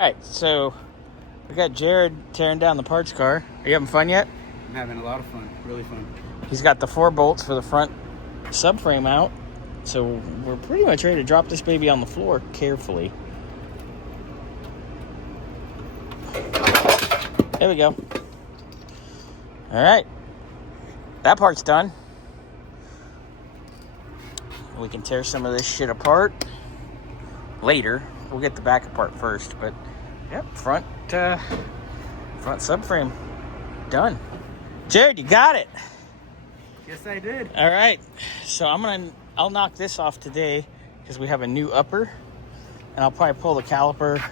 Alright, so we got Jared tearing down the parts car. Are you having fun yet? I'm having a lot of fun, really fun. He's got the 4 bolts for the front subframe out. So we're pretty much ready to drop this baby on the floor carefully. There we go. Alright. That part's done. We can tear some of this shit apart later. We'll get the back apart first, but yep, front subframe done. Jared, you got it. Yes, I did. All right, so I'll knock this off today because we have a new upper, and I'll probably pull the caliper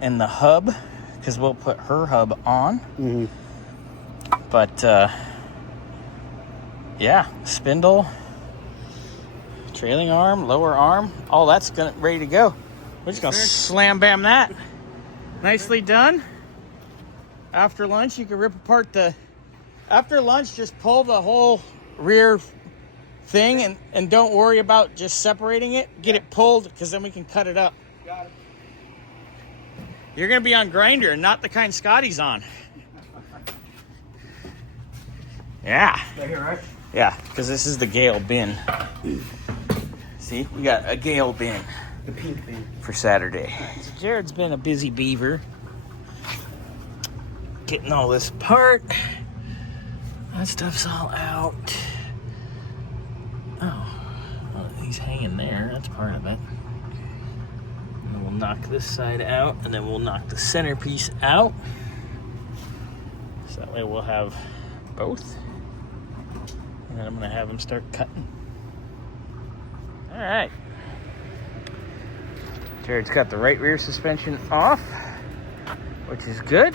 and the hub because we'll put her hub on. Mm-hmm. But yeah, spindle, trailing arm, lower arm, all that's ready to go. We're just gonna slam bam that. Nicely done. After lunch, you can rip apart after lunch, just pull the whole rear thing and don't worry about just separating it. Get it pulled because then we can cut it up. Got it. You're gonna be on grinder, not the kind Scotty's on. Yeah. Right here, right? Yeah, because this is the Gayle bin. See, we got a Gayle bin. The pink bin. For Saturday. So Jared's been a busy beaver. Getting all this apart. That stuff's all out. Oh, well, he's hanging there. That's part of it. And then we'll knock this side out, and then we'll knock the centerpiece out. So that way we'll have both. And then I'm going to have him start cutting. All right. Jared's got the right rear suspension off, which is good.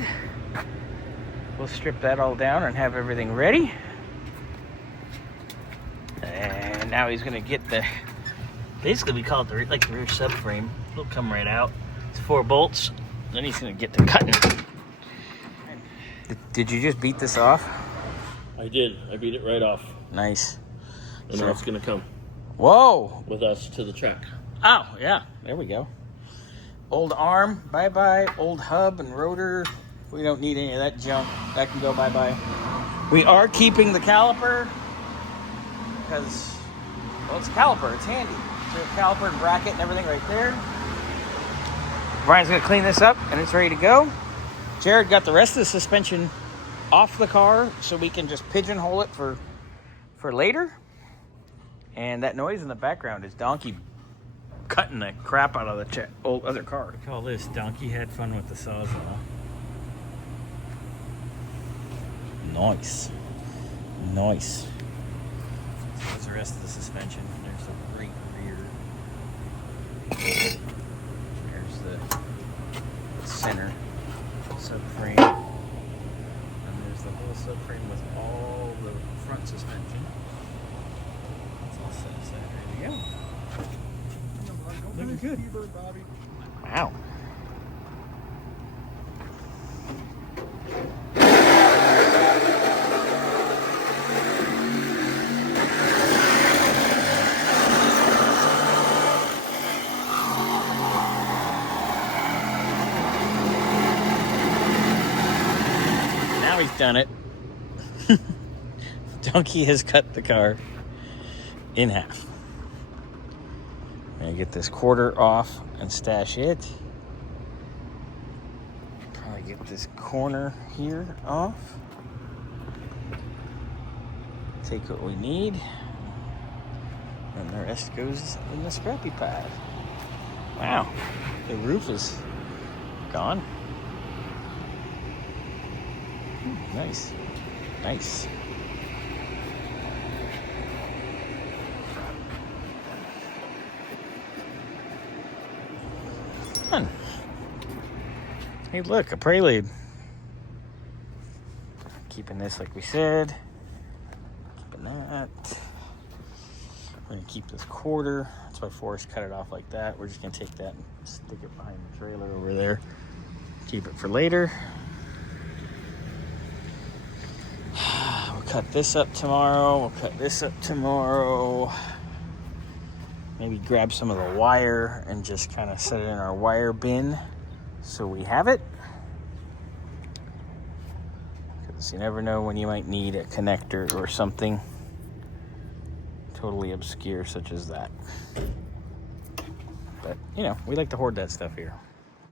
We'll strip that all down and have everything ready. And now he's gonna get basically we call it the rear subframe. It'll come right out. It's 4 bolts. Then he's gonna get to cutting. Did you just beat this off? I did. I beat it right off. Nice. And now it's gonna come. Whoa! With us to the track. Oh, yeah. There we go. Old arm, bye-bye. Old hub and rotor. We don't need any of that junk. That can go bye-bye. We are keeping the caliper because, well, it's a caliper. It's handy. So we have caliper and bracket and everything right there. Brian's going to clean this up, and it's ready to go. Jared got the rest of the suspension off the car so we can just pigeonhole it for later. And that noise in the background is Donkey cutting the crap out of the old other car. We call this Donkey had fun with the Sawzall. Nice. Nice. So there's the rest of the suspension. There's the great rear. There's the center subframe. And there's the whole subframe with all the front suspension. That's all set aside, ready to go. Looking good. Wow. Now he's done it. Donkey has cut the car in half. I'm gonna get this quarter off and stash it. Probably get this corner here off. Take what we need. And the rest goes in the scrappy pile. Wow, the roof is gone. Nice, nice. Fun. Hey, look, a Prelude. Keeping this like we said. Keeping that. We're gonna keep this quarter. That's why Forrest cut it off like that. We're just gonna take that and stick it behind the trailer over there. Keep it for later. We'll cut this up tomorrow. We'll cut this up tomorrow. Maybe grab some of the wire and just kind of set it in our wire bin So we have it. Because you never know when you might need a connector or something totally obscure such as that. But, you know, we like to hoard that stuff here.